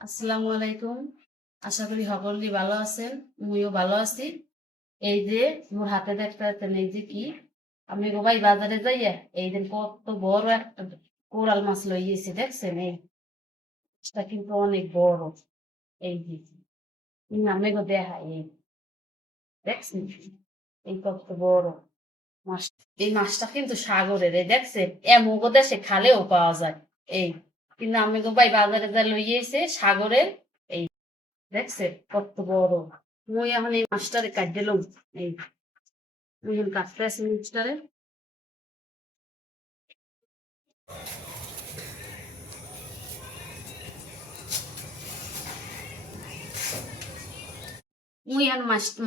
আসসালামু আলাইকুম। আশা করি সকলে ভালো আছেন মুইও ভালো আছি। এই যে মোর হাতে পাচ্ছেন, এই যে কি? আমি গোবাই বাজারে যাইয়া এই যে কত বড় একটা কোরাল মাছ লই গেছি দেখছেন? এই মাছটা কিন্তু অনেক বড়। এই যে আমি গো দেখাই, এই দেখছেন? এই কত বড় মাছ। এই মাছটা কিন্তু সাগরের, এই দেখছেন? এমন দেশে খালেও পাওয়া যায়। এই কিন্তু আমি গো ভাই বাজারে যা লইয়েছে সাগরের এই দেখছে কত বড়। মুই এখন এই মাছটারে কাট দিলাম এই মুই কাটতে আছি মাছটারে।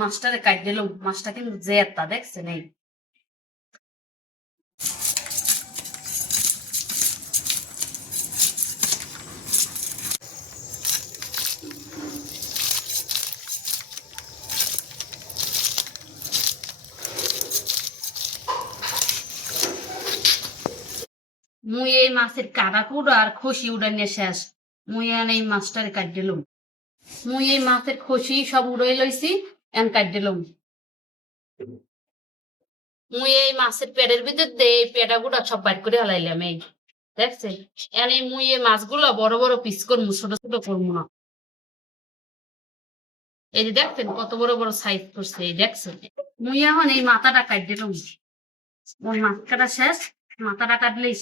মাছ কাট দিলাম মাছটা কিন্তু জেতা, দেখছেন? এই মুই এই মাছের কাটা কুড়া আর খসি উড়াইনে শেষ। মুই এখন এই মাছটার কাট দিলাম মুই এই মাছের খসি সব উড়াই লইছি, এন কাট দিলাম মুই এই মাছের পেটের ভিতর দিয়ে এই পেটা গুড়া সব বাইট করে হালাইলাম এই। দেখছে? এন এই মুই এই মাছগুলো বড় বড় পিস করব ছোট ছোট করব না। এই যে দেখছেন কত বড় বড় সাইজ করছে, এই দেখছেন মুই এখন এই মাথাটা কাট দিলাম ওই মাছ কাটা শেষ, মাথাটা কাটলেই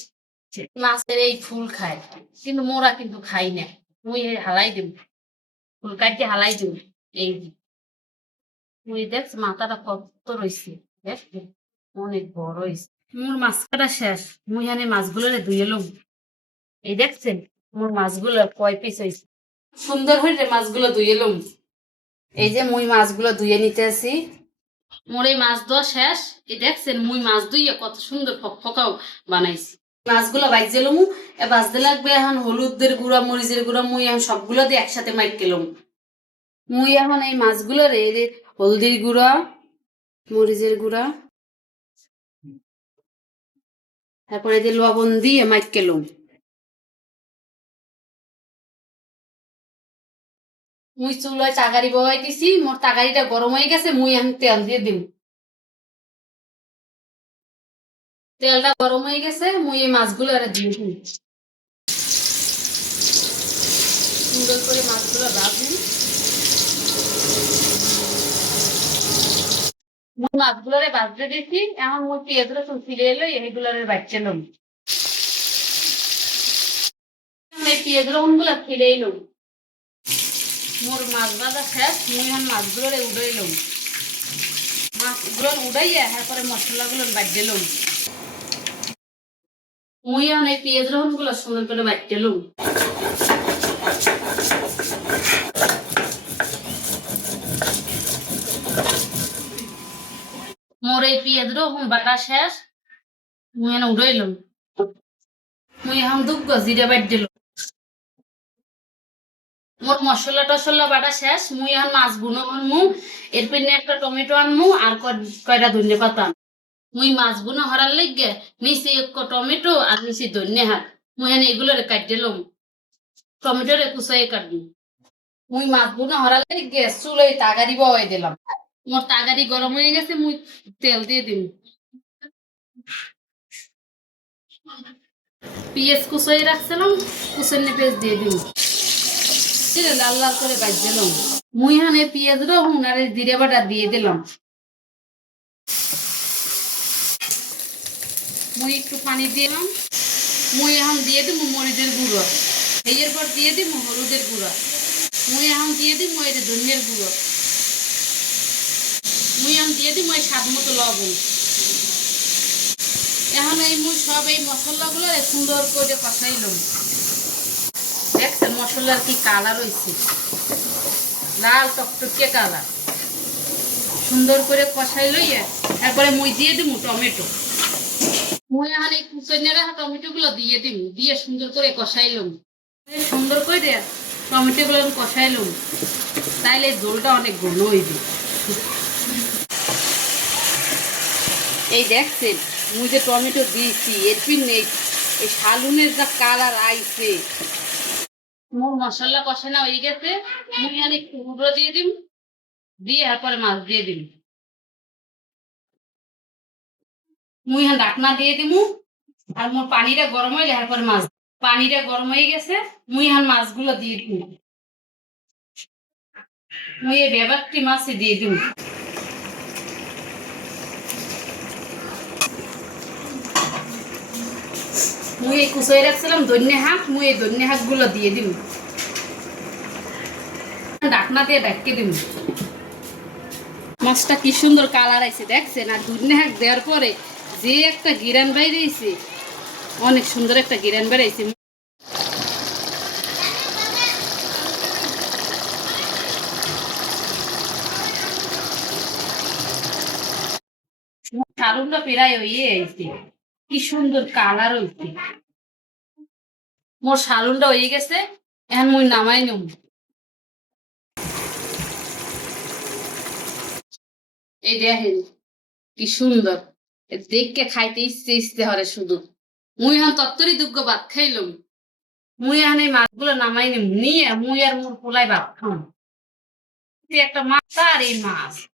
মাছের এই ফুল খায়, কিন্তু মোরা কিন্তু খাই না। মুই হালাই দিব, ফুল কাটিয়ে হালাই দিব, এই। মুই দেখ মাথাটা কত রয়েছে দেখ অনেক বড় হয়েছে মোর মাছ কাটা শেষ, মুই হানে মাছগুলো ধুয়ে লম। এই দেখছেন, মোর মাছগুলো কয় পিস হয়েছে সুন্দর হয়ে মাছগুলো ধুয়ে লম। এই যে মুই মাছগুলো ধুয়ে নিতে আসি। মোর এই মাছ ধোয়া শেষ, এই দেখছেন, মুই মাছ ধুইয়ে কত সুন্দর ফকফকাও বানাইছি। মাছগুলো বাইজে লমু, এ বাজতে লাগবে এখন হলুদের গুঁড়া, মরিচের গুঁড়া, মুই এখন সবগুলো দিয়ে একসাথে মাইক কেলম মুই এখন এই মাছগুলো রে হলদির গুঁড়া, মরিচের গুঁড়া, তারপরে যে লবণ দিয়ে মাইক কেলম মুই চুলায় তাগারি বহাই দিছি মোর তাগারিটা গরম হয়ে গেছে, মুই এখন তেল দিয়ে দিম। তেলটা গরম হয়ে গেছে, মুই এই মাছগুলো আর দিয়ে দিম সুন্দর করে মাছগুলো ভাজুন মুই মাছগুলোরে ভাজতে দিছি, এখন মুই পেঁয়াজ রসুন ফিরে এলো, এইগুলোরে বাচ্চালাম পেঁয়াজ রসুনগুলো ফিরে এলো মোর মাছ ভাজা শেষ, মুই এখন মাছগুলোরে উড়াইলাম মাছগুলো উড়াইয়া তারপরে মশলাগুলো বাজিলাম মুই এখন এই পেঁয়াজ রসুনগুলো সুন্দর করে বাটিলাম মোর এই পেঁয়াজ রসুন বাটা শেষ মুই এখন উড়াইলাম মুই এখন দুগ্গ জিরে বাট দিলাম মোর মশলা টসলা বাটা শেষ মুই এখন মাছ বুনো আনমু এরপর একটা টমেটো আনমু, আর কয়টা ধনে পাতা আনমু। মুই মাছ বুনো হরার লাগে নিচে এক টমেটো আর নিচে ধনে হাত। মুই এখন এগুলো কাট দিলাম টমেটো রে কুচাই কাটবো। মুই বুনো হরার লাগে চুলোই তাগারি বওয়াই দিলাম। মোর তাগারি গরম হয়ে গেছে, মুই তেল দিয়ে দিম। পেঁয়াজ কুচাই রাখছিলাম কুচাই পেঁয়াজ দিয়ে জিরে লাল লাল করে বাজ দিলাম মুই হানে পেঁয়াজ রহুন আর জিরে বাটা দিয়ে দিলাম। মুই একটু পানি দিলাম। মুই এখন দিয়ে দিব মরিচের গুঁড়ো। এর পর দিয়ে দিব হলুদের গুঁড়ো। মুই এখন দিয়ে দিব যে ধনিয়ার গুঁড়ো। মুই এখন দিয়ে দিব এই স্বাদ মতো লবণ। এখন এই মুই সব এই মশলাগুলো সুন্দর করে কষাইলাম। দেখছেন মশলার কি কালার হয়েছে লাল টকটকে কালার সুন্দর করে কষাই লইয়া তারপরে মুই দিয়ে দিব টমেটো। মুই এখন এই কুচনে রাখা টমেটো গুলো দিয়ে দিব দিয়ে সুন্দর করে কষাইলাম সুন্দর করে টমেটো গুলো কষাইলাম তাইলে ঝোলটা অনেক ঘন হইবে এই দেখছেন মুই যে টমেটো দিয়েছি, এর পিন এই শালুনের যা কালার আইছে। মোর মশলা কষানো হয়ে গেছে। মুই আর গুঁড়ো দিয়ে দিম। দিয়ে এরপরে মাছ দিয়ে দিম। মুই হ্যাঁ ডাকনা দিয়ে দিমু, আর মোর পানিটা গরম হইলে এরপরে মাছ পানিটা গরম হয়ে গেছে, মুই হান মাছগুলো দিয়ে দিম। মুই এই বেবারটি মাছই দিয়ে দিম। মুই এই কুচই রাখছিলাম ধন্যে শাক মুই এই ধন্যে শাকগুলো দিয়ে দিম। ডাকনা দিয়ে ডাককে দিম। মাছটা কি সুন্দর কালার আছে দেখছেন? আর ধন্যে শাক দেওয়ার পরে যে একটা গিরান বাইরেছে অনেক সুন্দর একটা গিরান বেড়াইছে। আইছে কি সুন্দর কালার মোর হয়ে গেছে মুই নামাই নিম এই কি সুন্দর। এ দেখকে খাইতে ইচ্ছে ইচ্ছে হরে শুধু। মুই এখন তত্তরি দুগ্গ ভাত খাইলাম। মুই এখন এই মাছগুলো নামাই নিম। নিয়ে মুই আর মোর পোলাই ভাত খাম। একটা মাছ আর এই মাছ।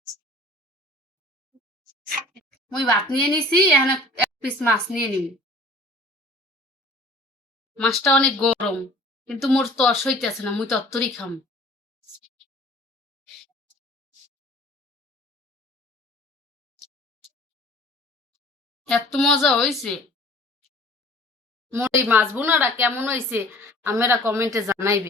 মুই ভাত নিয়ে নিছি, এখানে এক- পিস মাছ নিয়ে নিম। মাছটা অনেক গরম, কিন্তু মোর তস হইতেছে না, মুই তত্তরি খাম। এত মজা হয়েছে মোর এই মাছ বোনারা কেমন হয়েছে আমেরা কমেন্টে জানাইবে।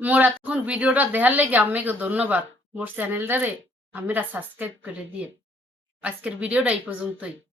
মোর এতক্ষণ ভিডিওটা দেখার লেগে আম্মাকে ধন্যবাদ। মোর চ্যানেলটারে আমেরা সাবস্ক্রাইব করে দিয়ে। আজকের ভিডিওটা এই পর্যন্তই।